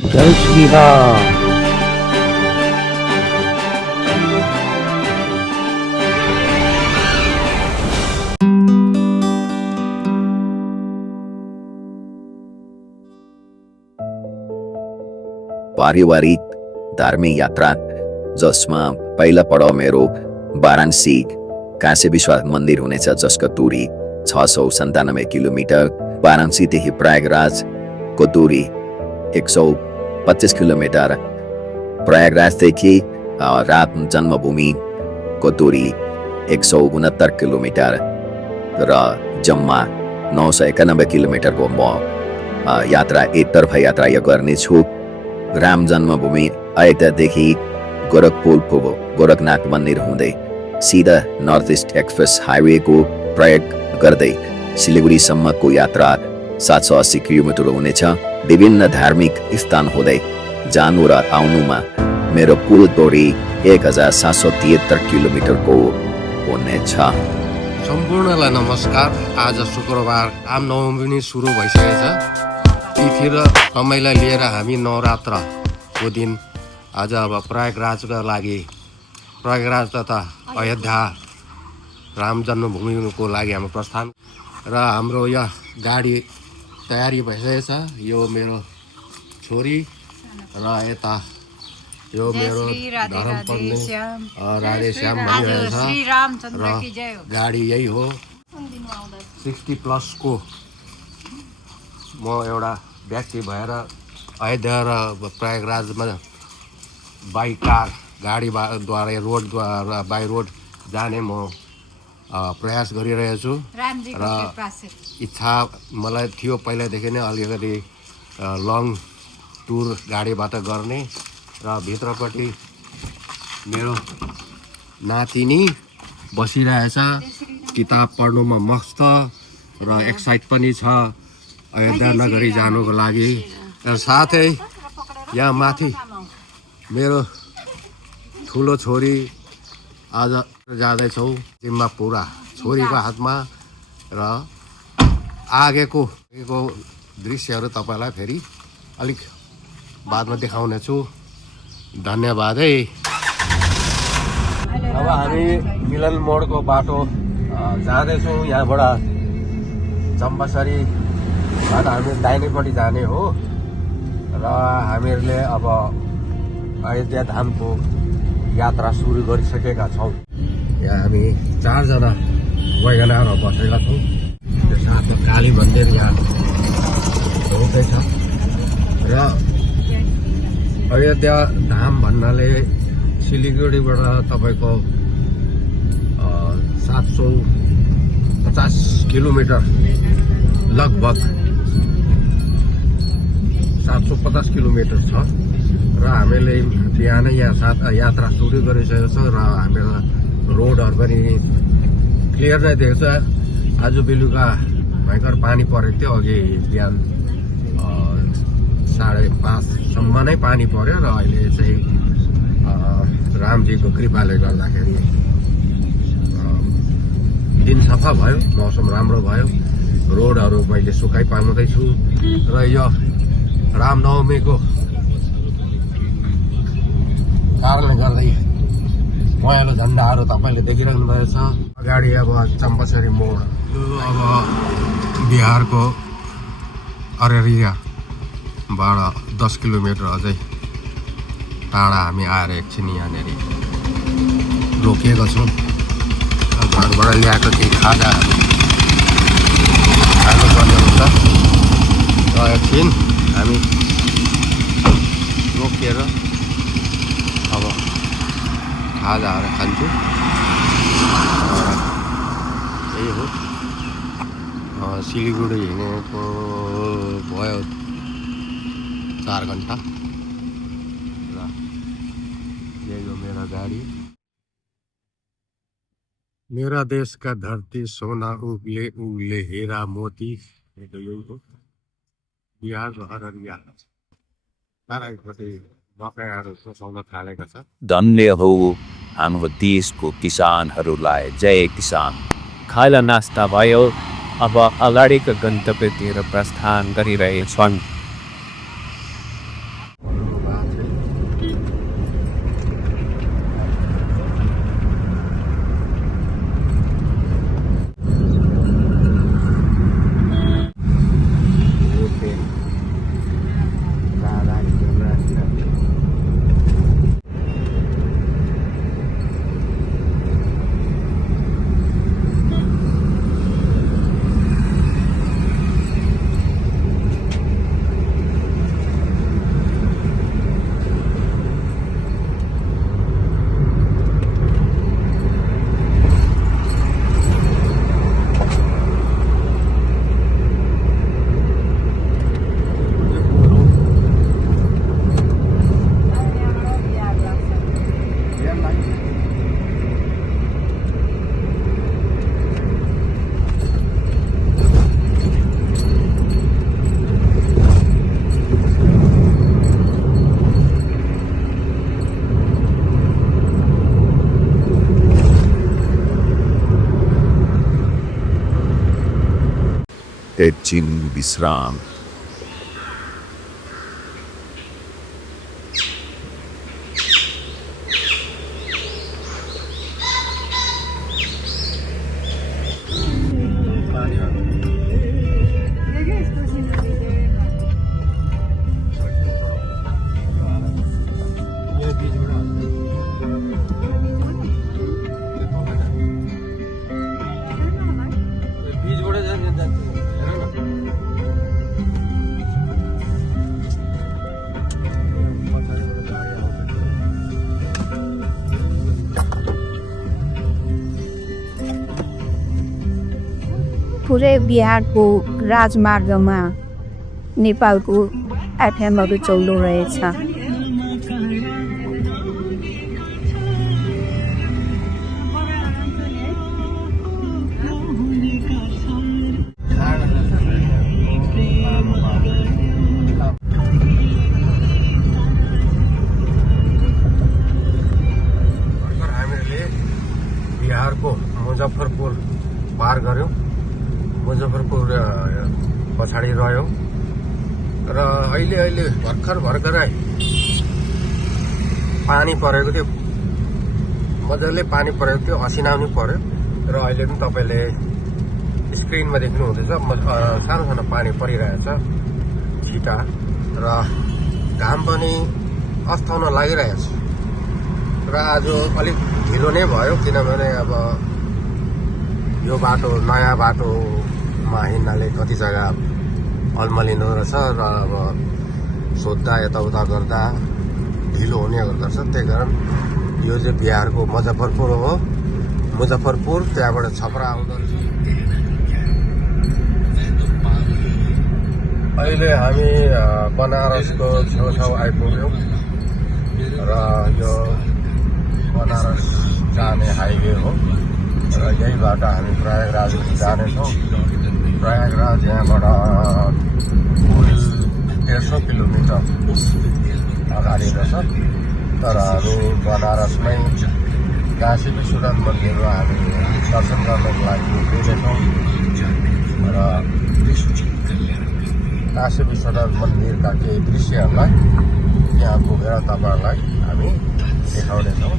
जय श्री राम। पारिवारिक धार्मिक यात्रा जसमा पहिला पडाउ मेरो वाराणसी काशी विश्वास मन्दिर हुनेछ, जसको दूरी 697 किलोमिटर। वाराणसीदेखि प्रयागराजको दूरी 125 किलोमिटर। प्रयागराजदेखि राम जन्मभूमिको दूरी 169 किलोमिटर र जम्मा 991 किलोमिटरको म यात्रा एकतर्फा यात्रा गर्नेछु। राम जन्मभूमि अयोध्यादेखि गोरखपुर गोरखनाथ मन्दिर हुँदै सिधा नर्थ इस्ट एक्सप्रेस हाइवेको प्रयोग गर्दै सिलगढीसम्मको यात्रा 780 किलोमिटर हुनेछ। विभिन्न धार्मिक स्थान हुँदै जानु र आउनुमा मेरो कुल दूरी 1773 किलोमिटरको हुनेछ। सम्पूर्णलाई नमस्कार। आज शुक्रबार रामनवमी पनि सुरु भइसकेछ। तिथि र समयलाई लिएर हामी नवरात्रको दिन आज अब प्रयागराजका लागि प्रयागराज तथा अयोध्या राम जन्मभूमिको लागि हाम्रो प्रस्थान र हाम्रो यहाँ गाडी तयारी भइसकेको छ। यो मेरो छोरी र यता यो मेरो धर्मपत्नी राधेश्याम भनिरहेछ र गाडी यही हो 60+ को। म एउटा व्यक्ति भएर अयोध्या र प्रयागराजमा बाई कार गाडीद्वारा रोडद्वारा बाई रोड जाने म प्रयास गरिरहेछु र इच्छा मलाई थियो पहिलादेखि नै अलिकति लङ टुर गाडीबाट गर्ने। र भित्रपट्टि मेरो नातिनी बसिरहेछ, किताब पढ्नुमा मस्त र एक्साइट पनि छ अयोध्या नगरी जानुको लागि। र साथै यहाँ माथि मेरो ठुलो छोरी आज जाँदैछौँ जिम्मा पुरा छोरीको हातमा। र आगेको दृश्यहरू तपाईँलाई फेरि अलिक बादमा देखाउनेछु। धन्यवाद है। अब हामी मिलन मोडको बाटो जाँदैछौँ। यहाँबाट चम्पासरीबाट हामी दाहिनेपट्टि जाने हो र हामीहरूले अब अयोध्या धामको यात्रा सुरु गरिसकेका छौँ। यहाँ हामी 4 जना वैगनाहरू बसेका छौँ। त्यो साथमा काली मन्दिर यहाँ हुँदैछ र अयोध्या धाम भन्नाले सिलगढीबाट तपाईँको 750 किलोमिटर लगभग 750 किलोमिटर छ र हामीले बिहानै यहाँ यात्रा सुरु गरिसकेको छ र हामीलाई रोडहरू पनि क्लियर नै देख्छ। आज बेलुका भयङ्कर पानी परेको थियो, अघि बिहान 5:30सम्म नै पानी पर्यो र अहिले चाहिँ रामजीको कृपाले गर्दाखेरि दिन सफा भयो, मौसम राम्रो भयो, रोडहरू मैले सुकाइ पाउँदैछु। र यो रामनवमीको कारणले गर्दै पहेँलो झन्डाहरू तपाईँले देखिरहनु भएको छ। अगाडि अब चम्पासरी मोड, अब बिहारको अररियाबाट 10 किलोमिटर अझै टाढा हामी आएर एकछिन यहाँनिर रोकिएका छौँ। घरबाट ल्याएको केही खाजाहरू खानुपर्ने हुन्छ र एकछिन हामी रोकिएर अब खाजाहरू खान्छु। यही हो, सिलगढी हिँडेको भयो 4 घन्टा र यही हो मेरो गाडी। मेरा देश का धरती सोना उगले उगले हीरा मोती, यही हो बिहारको अररिया तराईपट्टि मकैहरू सोसाउन थालेको छ। धन्य हो हाम्रो देशको किसानहरूलाई। जय किसान। खाजा नास्ता भयो, अब अगाडिको गन्तव्यतिर प्रस्थान गरिरहेछौँ। एकछिन विश्राम। पुरै बिहारको राजमार्गमा नेपालको एफएमहरू चल्दो रहेछ। हामीहरूले बिहारको मुजफ्फरपुर पार गऱ्यौँ। मुजफ्फरपुर पछाडि रह्यौँ र अहिले भर्खरै पानी परेको थियो, मजाले पानी परेको थियो, असिनाउनु पर्यो र अहिले पनि तपाईँले स्क्रिनमा देख्नु हुँदैछ सानो सानो पानी परिरहेछ छिटा र घाम पनि अस्ताउन लागिरहेछ र आज अलिक ढिलो नै भयो किनभने अब यो बाटो नयाँ बाटोमा हिँड्नाले कति जग्गा अल्मलिँदो रहेछ र अब सोद्धा यताउता गर्दा ढिलो हुने गर्दछ। त्यही कारण यो चाहिँ बिहारको मुजफ्फरपुर हो। मुजफ्फरपुर त्यहाँबाट छपरा आउँदो रहेछ। अहिले हामी बनारसको छेउछाउ आइपुग्यौँ र यो बनारस जाने हाइवे हो र यही बाटो हामी प्रयागराज जानेछौँ। प्रयागराज यहाँबाट कुल 150 किलोमिटर अगाडि रहेछ, तर हामी बनारसमै काशी विश्वनाथ मन्दिरमा हामी दर्शन गर्नको लागि पुगेछौँ र काशी विश्वनाथ मन्दिरका केही दृश्यहरूलाई यहाँ पुगेर तपाईँहरूलाई हामी देखाउनेछौँ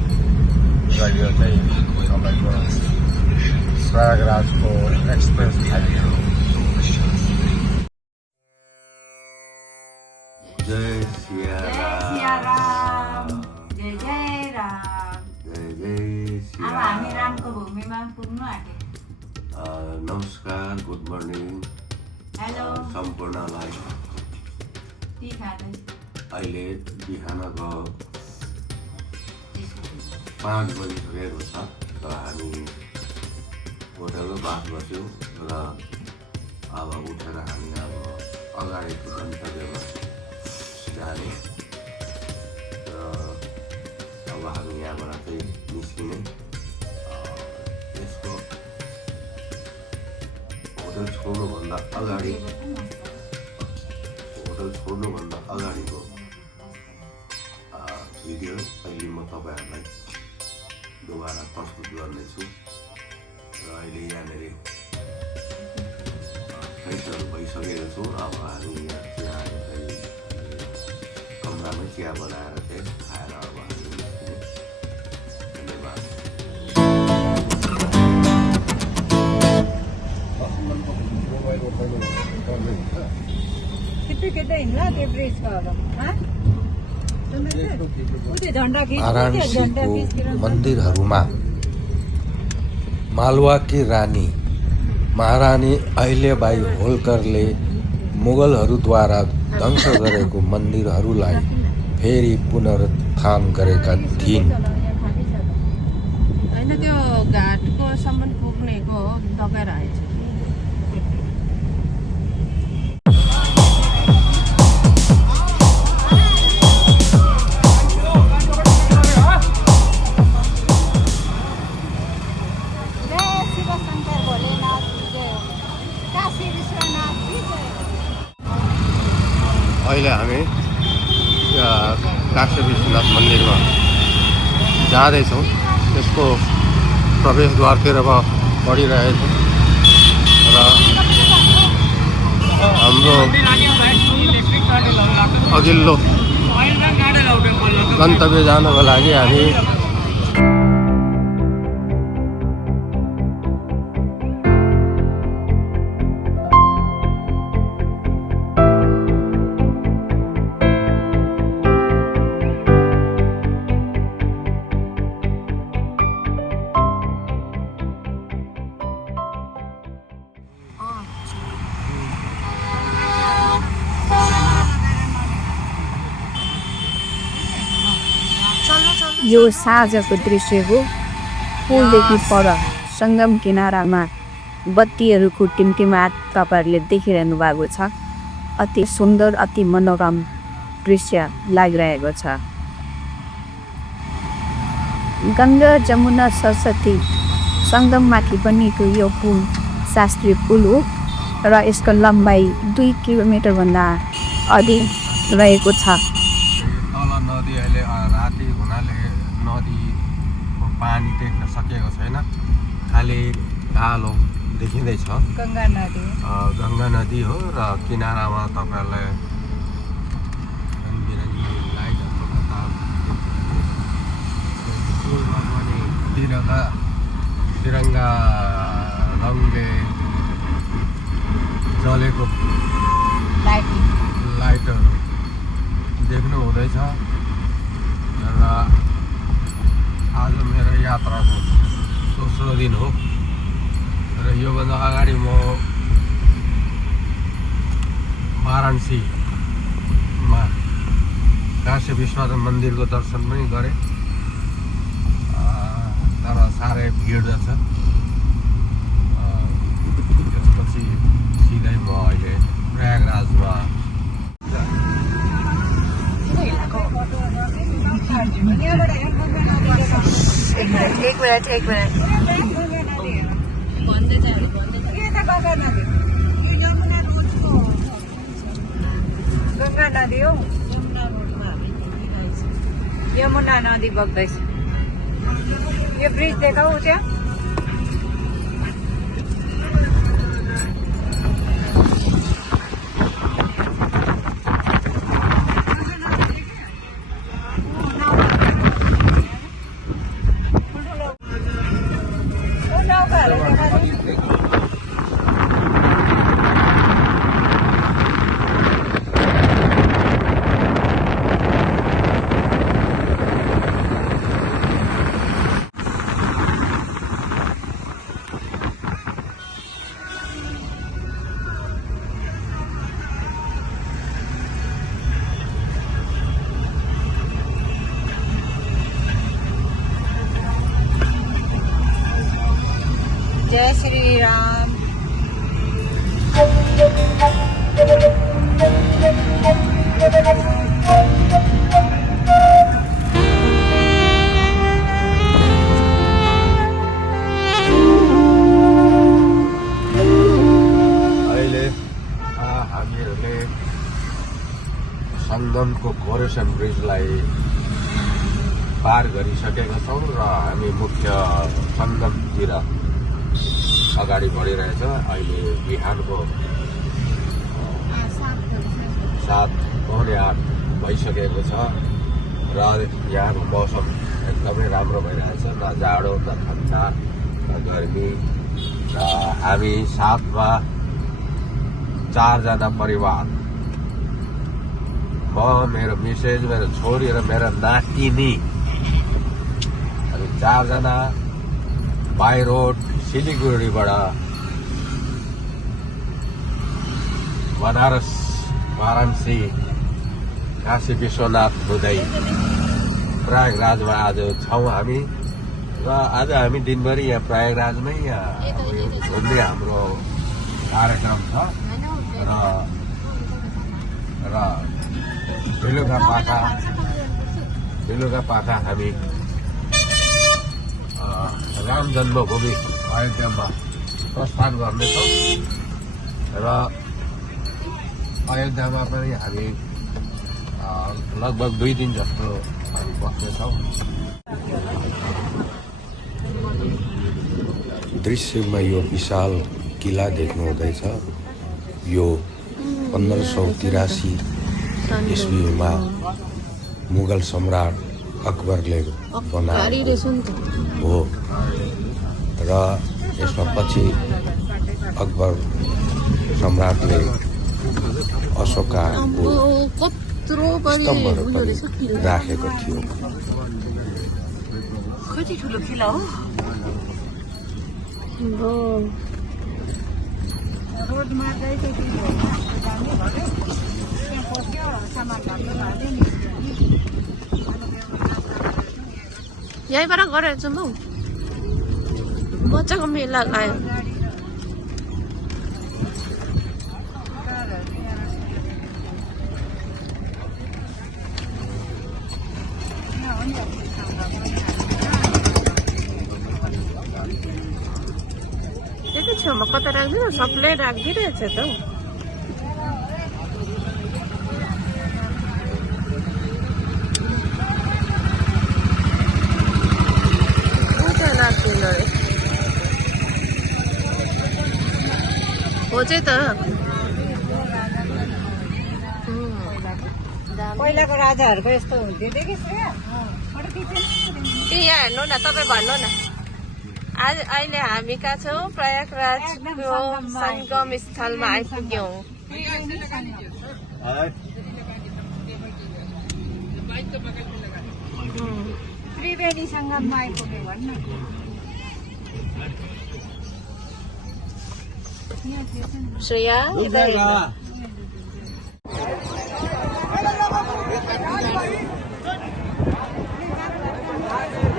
र यो चाहिँ तपाईँको प्रयागराजको एक्सप्रेस हाइवे हो। जय सिया राम, जय जय राम। जय जय सिया अब हामी रामको भूमिमा पुग्नु आँटे। नमस्कार, गुड मर्निङ हेलो सम्पूर्णलाई। के खाँदै? अहिले बिहानको 5 बजिसकेको छ र हामी होटलको बात बस्यौँ र अब उठेर हामी अब अगाडिको गन्तव्यमा जाने र अब हामी यहाँबाट चाहिँ निस्किने। यसको होटल छोड्नुभन्दा अगाडिको भिडियो अहिले म तपाईँहरूलाई दोबारा प्रस्तुत गर्नेछु र अहिले यहाँनिर फ्रेसहरू भइसकेको छु। अब हामी यहाँ चिया कमरामै चिया बनाएर चाहिँ खाएर अब हामी निस्किने। धन्यवाद। वाराणसीको मन्दिरहरूमा मालवाकी रानी महारानी अहिल्याबाई होल्करले मुगलहरूद्वारा ध्वंस गरेको मन्दिरहरूलाई फेरि पुनरुत्थान गरेका थिइन्। होइन त्यो घाटको सम्म पुग्नेको हो दगेर आएछ। अहिले हामी काशी विश्वनाथ मन्दिरमा जाँदैछौँ। त्यसको प्रवेशद्वारतिर बढिरहेछौँ र हाम्रो अघिल्लो गन्तव्य जानको लागि हामी यो साँझको दृश्य हो। पुलदेखि पर सङ्गम किनारामा बत्तीहरूको टिमटिमाट तपाईँहरूले देखिरहनु भएको छ। अति सुन्दर अति मनोरम दृश्य लागिरहेको छ। गङ्गा जमुना सरस्वती सङ्गममाथि बनिएको यो पुल शास्त्रीय पुल हो र यसको लम्बाइ 2 किलोमिटरभन्दा अधिक रहेको छ। तल नदी अहिले राति हुनाले नदीको पानी देख्न सकेको छैन, खालि कालो देखिँदैछ। गङ्गा नदी हो र किनारामा तपाईँहरूलाई रङबिरङ्गी लाइटहरूको पुलमा पनि तिरङ्गा रङले जलेको लाइटहरू देख्नु हुँदैछ र आज मेरो यात्राको दोस्रो दिन हो र योभन्दा अगाडि म वाराणसीमा काशी विश्वनाथ मन्दिरको दर्शन पनि गरेँ, तर साह्रै भिड छ। त्यसपछि सिधै म अहिले प्रयागराजमा एक मिनट गङ्गा नदी हो, यमुना नदी बग्दैछ। यो ब्रिज देखाऊ त्यहाँ। जय श्री राम। अहिले हामीहरूले सङ्गमको कोरेसन ब्रिजलाई पार गरिसकेका छौँ र हामी मुख्य सङ्गमतिर अगाडि बढिरहेछ। अहिले बिहानको 7:08 भइसकेको छ र यहाँको मौसम एकदमै राम्रो भइरहेछ, न जाडो न ठन्डा न गर्मी। र हामी साथमा 4 जना परिवार, म, मेरो मिसेज, मेरो छोरी र मेरो नातिनी, हामी 4 जना बाई रोड सिलिगुडीबाट बनारस वाराणसी काशी विश्वनाथ हुँदै प्रयागराजमा आज छौँ हामी। र आज हामी दिनभरि यहाँ प्रयागराजमै घुम्ने हाम्रो कार्यक्रम छ र बेलुका पाखा हामी राम जन्मभूमि अयोध्यामा प्रस्थान गर्नेछौँ र अयोध्यामा पनि हामी लगभग 2 दिन जस्तो हामी बस्नेछौँ। दृश्यमा यो विशाल किला देख्नु हुँदैछ। यो 1583 ईस्वीमा मुगल सम्राट अकबरले बनाएको हो र यसमा पछि अकबर सम्राटले अशोकाको स्तम्भहरू पनि राखेको थियो। यहीँबाट गरेर जाउँ हौ, मजाको मेला लाग्यो। त्यही छेउमा कता राख्दिनँ, सबले राखिदिइरहेछ त हौ। हो चाहिँ त पहिलाको राजाहरूको यस्तो हुन्थ्यो कि यहाँ हेर्नु न, तपाईँ भन्नु न। आज अहिले हामी कहाँ छौँ? प्रयागराजको सङ्गम स्थलमा आइपुग्यौँ। त्रिवेणी सङ्गममा आइपुग्यो भन्नु। श्रेया इधर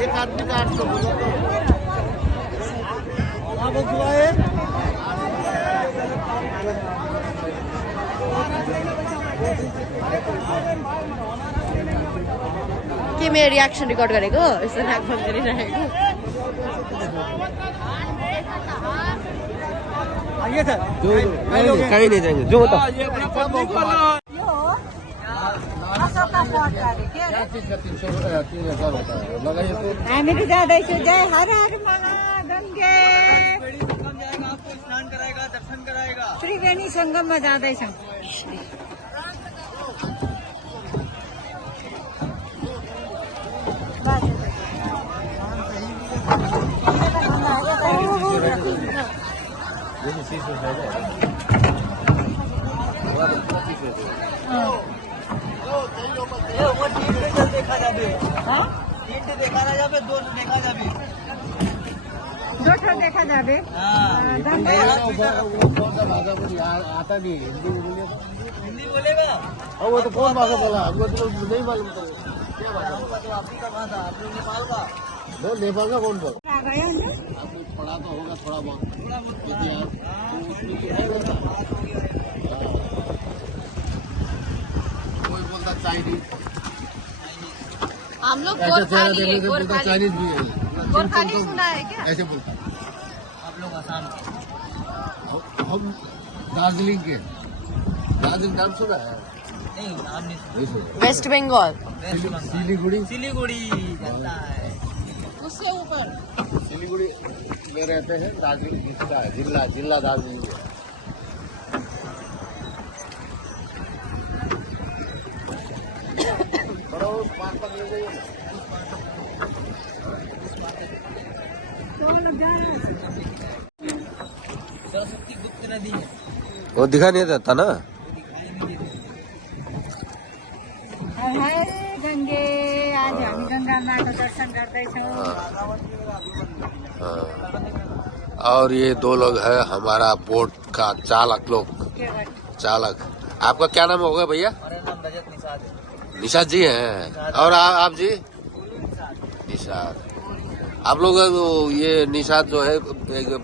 एक आदमी का 800 के मेरो रियाक्सन रेकर्ड गरेको? यसो नाक बन्द गरिरहेको। कहीं नहीं जाएंगे जो होता हामी त जाँदैछु। जय हर हर महागङ्गे। त्रिवेणी सङ्गममा जाँदैछौँ। दोठो देखा जाबे आता नहीं हिंदी बोलेगा। और वो तो कौन भाषा बोला हमको तो नहीं मालूम। क्या भाषा? नेपाल का। वो नेपाल का कौन बोला? आपको पढ़ा तो होगा थोड़ा बहुत इतिहास, तो उसमें जो है कोई बोलता चाइनीज, हम लोग गोरखाली है, चाइनीज भी है। गोरखाली सुना है क्या? ऐसे बोलता आप लोग आसाम, हम दार्जिलिंग के। दार्जिलिंग नाम सुना है? नहीं, नाम नहीं। वेस्ट बंगाल, सिलीगुड़ी जाता है उससे ऊपर। सिलीगुड़ी में रहते हैं। दार्जिलिंग जिसका है जिला दार्जिलिंग है। वो दिखा नहीं देता ना। हर गङ्गे। आज हामी गङ्गा माको दर्शन गर्दैछौँ। और ये दो लोग है हमारा बोट का चालक लोग। चालक, आपका क्या नाम होगा भैया? निशाद जी हैं। और आप जी? निशाद। आप लोग ये निशाद जो है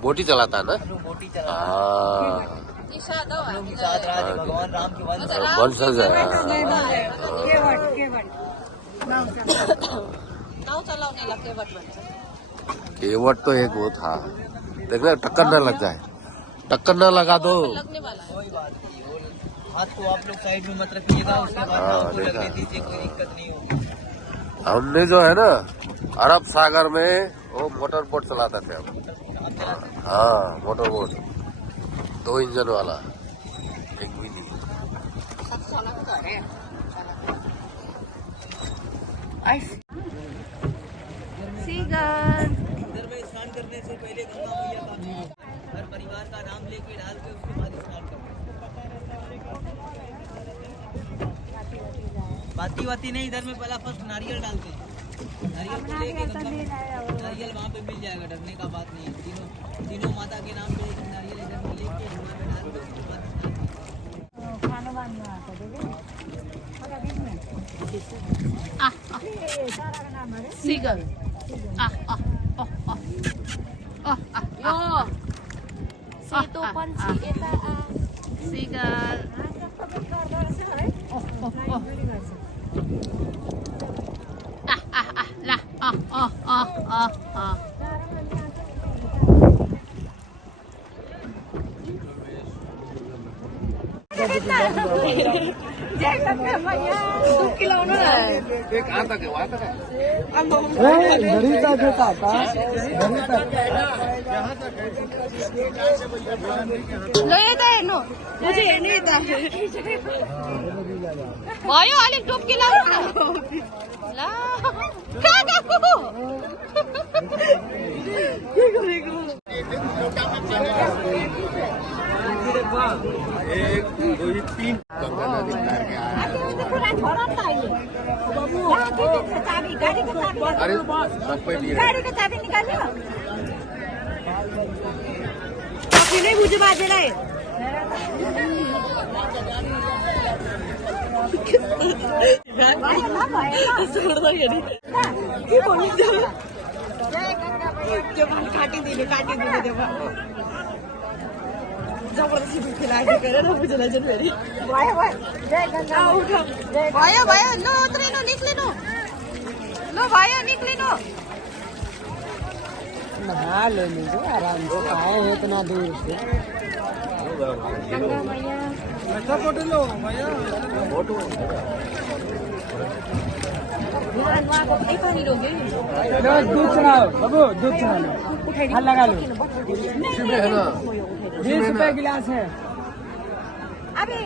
बोटी चलाता है ना? हाँ, भगवान राम के वंशज है। नाव चलाउने केवट भन्छ। केवट तो एक वो था, देखना टक्कर न लग जाए, टक्कर न लगा दो। लगने वाला है। हाथ को आप लोग साइड में मत रखिएगा, उसके बाद नाव को लगने दीजिए, कोई दिक्कत नहीं होगी। हमने जो है ना अरब सागर में वो मोटर बोट चलाते थे हम। हाँ, मोटर बोट 2 इंजन वाला, एक भी नहीं। Seagull. इधर में स्नान करने से पहले गंगा मैया का हर परिवार का नाम लेके डाल के उसके बाद स्नान करते। बाती वाती नहीं, इधर में पहला फर्स्ट नारियल डालते हैं। नारियल को लेके गंगा में, नारियल वहाँ पे मिल जाएगा, डरने का बात नहीं है। तीनों माता के नाम पे एक नारियल इधर में लेके धुआं में डाल के उसके बाद Seagull. Yo. Sito panci eta Seagull. एक कहाँ तक है, वहाँ तक है? ल यता हेर्नु मुझे हेर्नु यता भयो अलिक डुब्की लाउनु न ल कहाँ गएको के गरेको एक दुई तीन गंगा नदी पार के आए। अरे सबै लिए गाडीको चाबी निकाल्यो नै बुझ्यो बाजेलाई के भनिन्छ त्यो भने काटिदिनु त्यो जबरजस्ती दुखी लागेको र बुझेलाई चाहिँ फेरि भयो भयो ल उत्रिनु निक्लिनु ल भयो निक्लिनु आराम से आए हैं इतना दूर से दूध चढ़ाओ बाबू, दूध चढ़ा लो, लगा लो, 20 रुपए गिलास है। अबे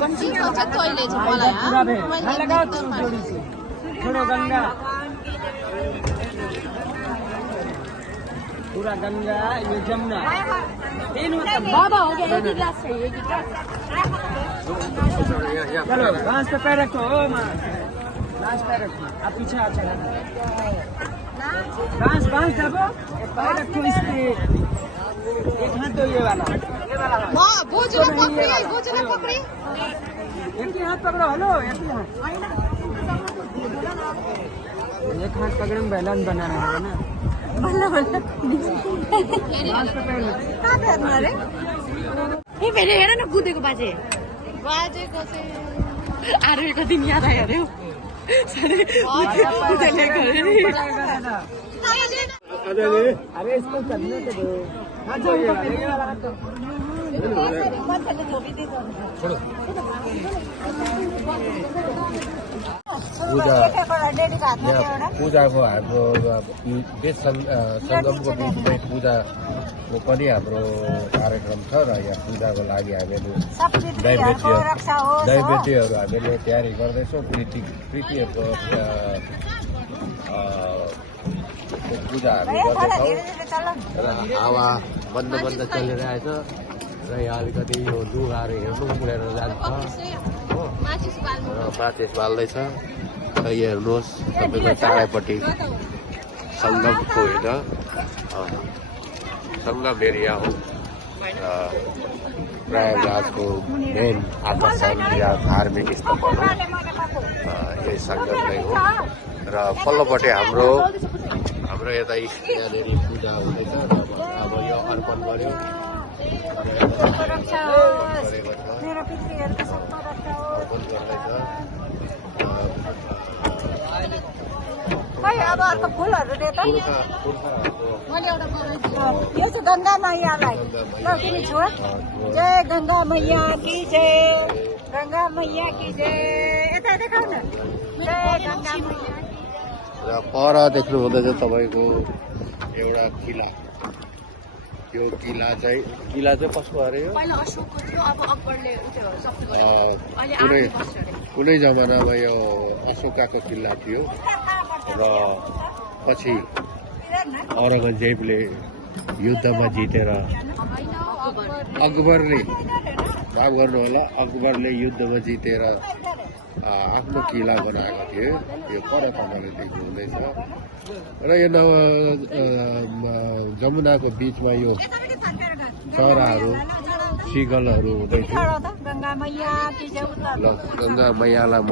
गन्जीको चाहिँ तैले चाहिँ मलाई लगाओ जोड़ी से, छोड़ो गंगा, पूरा गंगा, ये जमुना, बाबा हो गया, एक गिलास चाहिए, एक गिलास। चलो बांस पे पैर रखो, ओ माँ, बांस पैर रखो, आप पीछे आ चला, बांस दबो, पैर रखो इस पे, एक हाथ तो ये वाला बोझले पक्री, एक ही हाथ पकड़ो, हेलो, एक ही हाथ, एक हाथ पकड़े में बैलेंस बनाना है ना, बल्ला कहाँ फेर्नु अरे ए फेरि हेर न कुदेको बाजेको चाहिँ आरोको दिन याद आयो अरे अरे इसको करने तो दो पूजाको हाम्रो सङ्गमको बिचमै पूजाको पनि हाम्रो कार्यक्रम छ र यहाँ पूजाको लागि हामीहरू नैवेद्यहरू हामीले तयारी गर्दैछौँ। प्रीतिहरूको पूजाहरू गर्दैछौँ र हावा बन्द चलिरहेछ र यहाँ अलिकति यो लुगाहरू हेर्नु पुगेर जान्छ हो, र माचिस बाल्दैछ। र यो हेर्नुहोस् तपाईँको चारैपट्टि सङ्गमको होइन सङ्गम एरिया हो र प्रयागराजको मेन आकर्षण या धार्मिक स्थलहरू यही सङ्गम नै हो। र पल्लोपट्टि हाम्रो यता यहाँनिर पूजा हुँदैछ र अब यो अर्पण गर्यो अब अर्को फुलहरू दे त यो चाहिँ गङ्गा मैयालाई ल तिमी छोड जय गङ्गा मैया की जय, गङ्गा मैया की जय, यता देखाउ न जय गङ्गा मैया। र पर देख्नु हुँदैछ तपाईँको एउटा किला। यो किला चाहिँ कसको अरे यो कुनै जमानामा यो अशोकाको किल्ला थियो र पछि औरङ्गजेबले युद्धमा जितेर अकबरले माफ गर्नु होला, अकबरले युद्धमा जितेर आफ्नो किला बनाएको थियो। यो पर तपाईँले देख्नुहुँदैछ र यो जमुनाको बिचमा यो चराहरू सिगलहरू हुँदैछु। ल गङ्गा मैयालाई म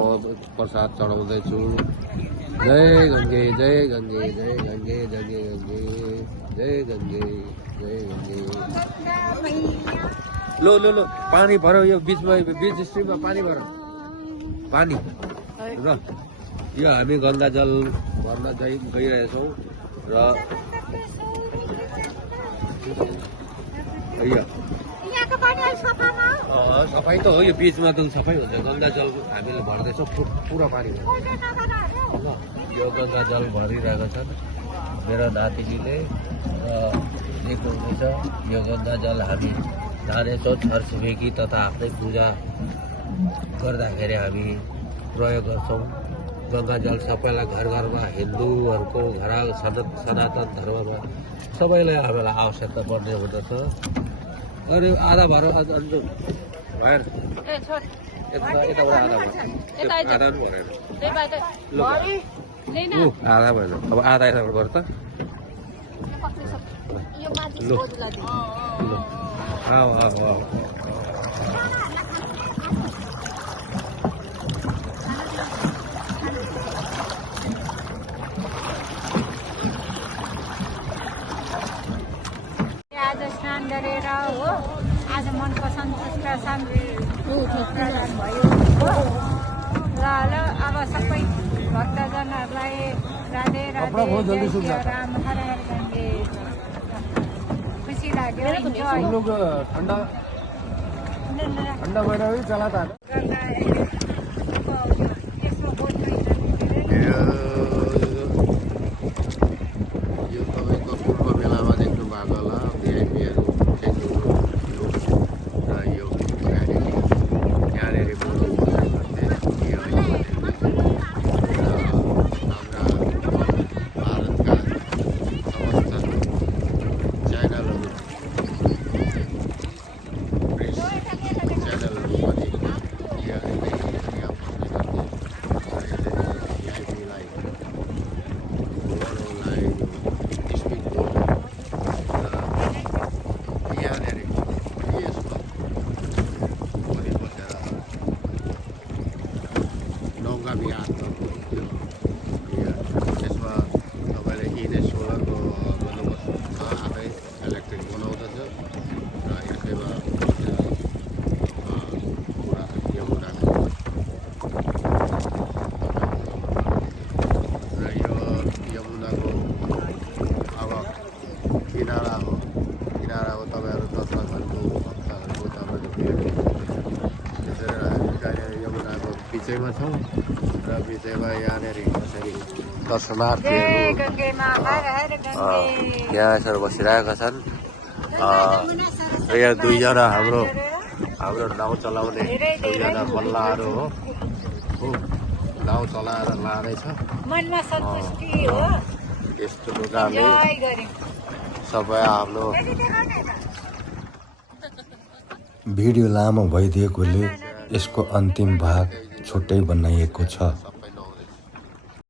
प्रसाद चढाउँदैछु। जय गङ्गे जय गङ्गे जय गङ्गे जय गङ्गे जय गङ्गे जय गङ्गे। लो लो लो पानी भरौ, यो बिचमा बिच स्ट्रिममा पानी भरौ, पानी र यो हामी गङ्गा जल भर्न गइरहेछौँ र सफाइ त हो, यो बिचमा त सफाइ हुन्छ। गङ्गा जल हामीले भर्दैछौँ, पुरा पानी ल यो गङ्गा जल भरिरहेको छन् मेरो नातिनीले र देख्नुहुँदैछ। यो गङ्गा जल हामी जानेछौँ छरछिमेकी तथा आफ्नै पूजा गर्दाखेरि हामी प्रयोग गर्छौँ। गङ्गा जल सबैलाई घर घरमा, हिन्दूहरूको घर सनातन धर्ममा सबैलाई हामीलाई आवश्यकता पर्ने हुँदछ। अरे आधा भएर भएर यताबाट आधा भरेन आधा भएन, अब आधा यताबाट गर्छ। ल आज स्नान गरेर हो, आज मनको सन्तुष्ट शान्ति प्रदान भयो हो। ल अब सबै भक्तजनहरूलाई राधे राधे, जय श्री राम, हर हर गङ्गे। खुसी लाग्यो। हम लोग ठंडा महिना भी चला था। यो तपाईँको पूर्व बेलामा देख्नु भएको होला भिआइपीहरू र यो यहाँनिर बिचैमा छौँ र बिचैमा यहाँनिर कसरी दर्शनार्थीहरू यहाँ यसरी बसिरहेका छन्। यहाँ दुईजना हाम्रो नाउँ चलाउने दुईजना मल्लाहरू हो, नाउँ चलाएर लाँदैछ। यस्तो प्रकारले सबै आफ्नो भिडियो लामो भइदिएकोले यसको अन्तिम भाग छुट्टै बनाइएको छ।